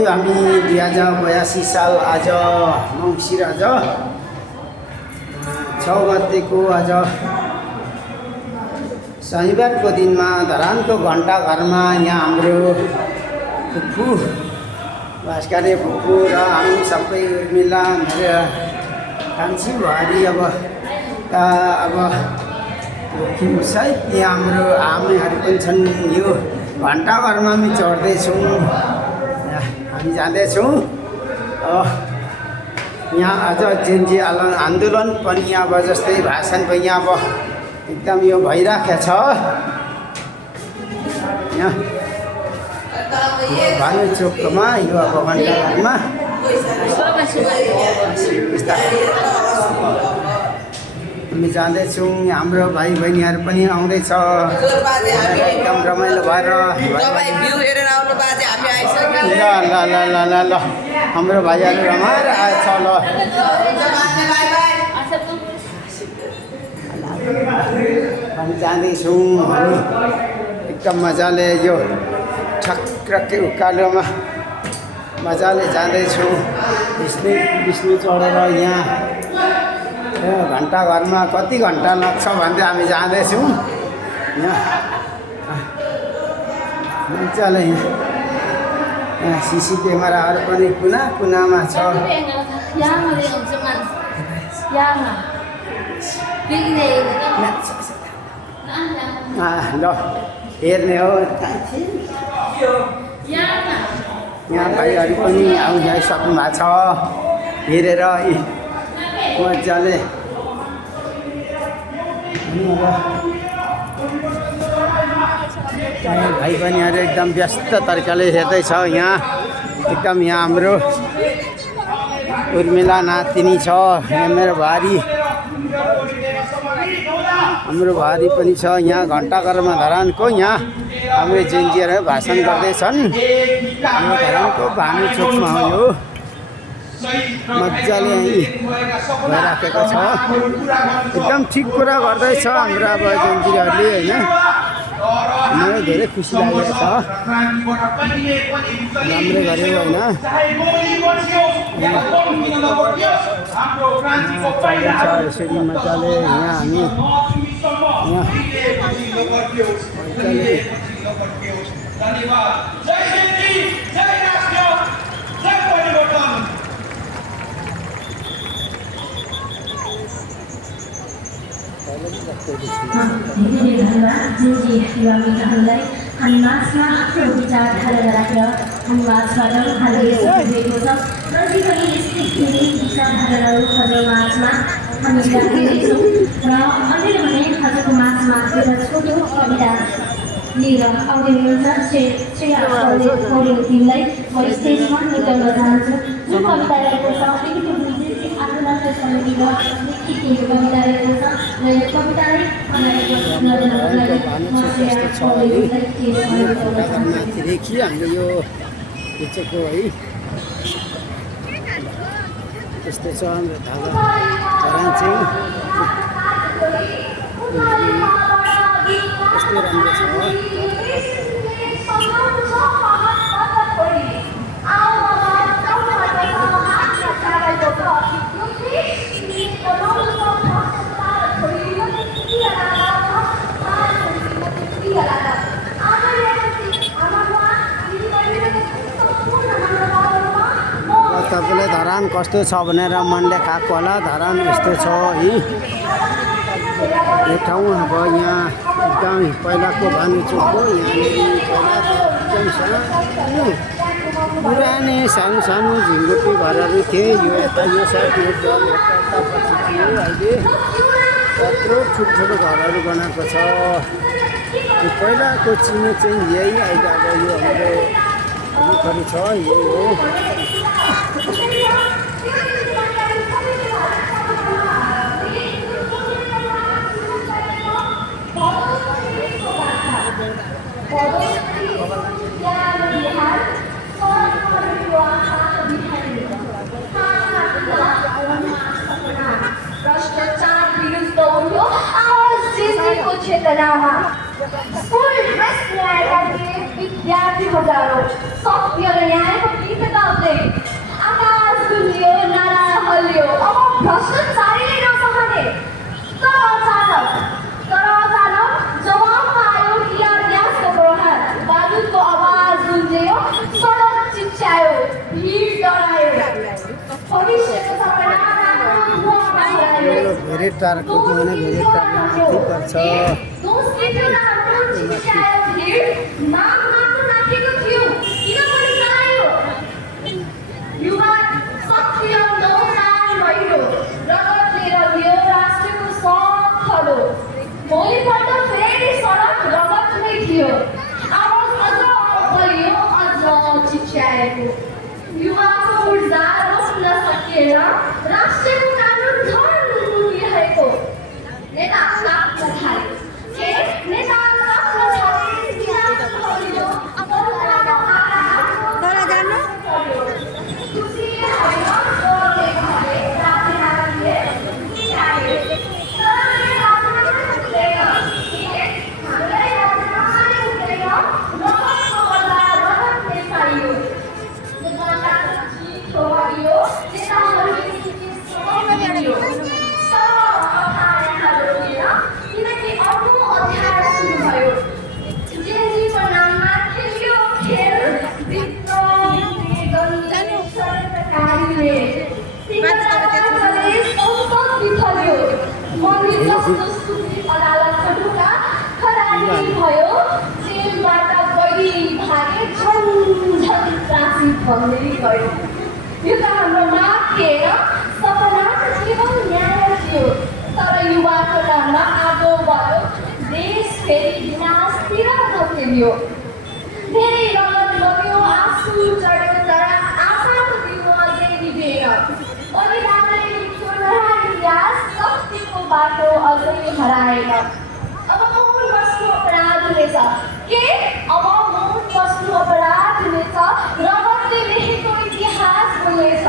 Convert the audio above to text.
थियो हामी 2082 साल आज मङ्सिर आज 6 गतेको आज शनिबारको दिनमा धरानको घण्टाघरमा यहाँ हाम्रो फुपू भास्करे फुपू र हामी सबै उर्मिला मेरो कान्छी बुहारी अब सहित यहाँ हाम्रो आमाहरू पनि छन्। यो घण्टाघरमा हामी चढ्दैछौँ, हामी जाँदैछौँ। यहाँ आज जेनजी आन्दोलन पनि यहाँ अब जस्तै भाषण पनि यहाँ अब एकदम यो भइराखेको छ। यहाँ भानु चोकमा यो अब घण्टाघरमा हामी जाँदैछौँ। हाम्रो भाइ बहिनीहरू पनि आउँदैछ, एकदम रमाइलो भएर ल ल ल ल ल हाम्रो भाइहरू रमाएर आएछ। ल हामी जाँदैछौँ, हामी एकदम मजाले यो ठक्रके उकालोमा मजाले जाँदैछौँ। विष्णु चढेर यहाँ घण्टाघरमा कति घन्टा लाग्छ भन्दै हामी जाँदैछौँ। यहाँ मजाले यहाँ सिसी क्यामेराहरू पनि कुना कुनामा छ। ल हेर्ने हो। यहाँ भाइहरू पनि आइसक्नु भएको छ, हेरेर मजाले भाइ बहिनीहरू एकदम व्यस्त तरिकाले हेर्दैछ। यहाँ एकदम यहाँ हाम्रो उर्मिला नातिनी छ, यहाँ मेरो भारी हाम्रो भारी पनि छ। यहाँ घण्टाघरमा धरानको यहाँ हाम्रो जेन्जीहरू भाषण गर्दैछन्। यो धरानको भानु चोकमा हो, यो मजाले भइराखेको छ। एकदम ठिक कुरा गर्दैछ हाम्रो अब जेन्जीहरूले, होइन मलाई धेरै खुसी लागेको छ। राम्रो गऱ्यो होइन, यसरी मजाले यहाँ हामी धेरै धन्यवाद जेन्जी युवामित्रहरूलाई। हामी माझमा आफ्नो विचार हालेर राखेर हामी माझबाट हालिरहेको छ। जति पनि यस्तै धेरै विचारधाराहरू हाम्रो माझमा हामी राख्दैछौँ। र अहिले भने आजको माझमा एउटा छोटो कविता लिएर आउँदै हुनुहुन्छ श्रेया पौडेलजीलाई म स्टेजमा निकाल्न चाहन्छु। जुन कविता रहेको छ आन्दोलनका समितिमा लिखित यो कविता रहेको छ र यो कवितालाई माथिदेखि हाम्रो यो चोकको है त्यस्तो छ हाम्रो धरान चाहिँ कस्तो राम्रो छ। तपाईँलाई धरान कस्तो छ भनेर मनले खाएको होला। धरान यस्तो छ है यो ठाउँ। अब यहाँ एकदम पहिलाको भानु चोक हो। यहाँ पुरानै सानो सानो झिङ्गुटी घरहरू थिए। यो यता यो साइड यो डर यतापछि थियो। अहिले यत्रो ठुल्ठुलो घरहरू बनाएको छ। यो पहिलाको चिनो चाहिँ यही अहिले अब यो हाम्रो वरिपरि छ, यही हो। भ्रष्टाचार विरुद्ध उठ्यो आवाज जेसीको चेतनामा स्कुल ड्रेस ल्याएका थिए विद्यार्थी हजारौं। सत्य र न्यायको गीत जवाबले आकाश गुन्जियो नारा हल्लियो अब भ्रष्टाचारीले नसहने तर अचानक जवाबमा आयो टियर ग्यासको प्रहार बारुदको आवाज गुन्जियो सडक चिच्यायो भिड डरायो भविष्यको सपना धेरै टाढाको भने धेरै टाढा पर्छ भोलिपल्ट फेरि सडक रगतमै थियो आवाज अझ बलियो अझ चिच्याएको युवाको ऊर्जा रोक्न सकिएन राष्ट्रको कानुन झन् उभिरहेको नेता काप्न थाले नेता काप्न थाले खुसी होइन डरले भने राजनीतिले चिच्याए भयो जेलबाट बढी भागे झन्झट त्रासी भन्दै गयो यो त हाम्रो माग थिएन सपना केवल न्याय थियो तर युवाको नाममा आगो भयो देश फेरि विनाशतिर धकेलियो धेरै रगत बग्यो आँसु चढ्यो तर आशाको दियो अझै निभेन बलिदानले लिखो नयाँ इतिहास शक्तिको बाटो अझै हराएन अब मौन बस्नु अपराध हुनेछ अब मौन बस्नु अपराध हुनेछ रगतले लेखेको इतिहास हुनेछ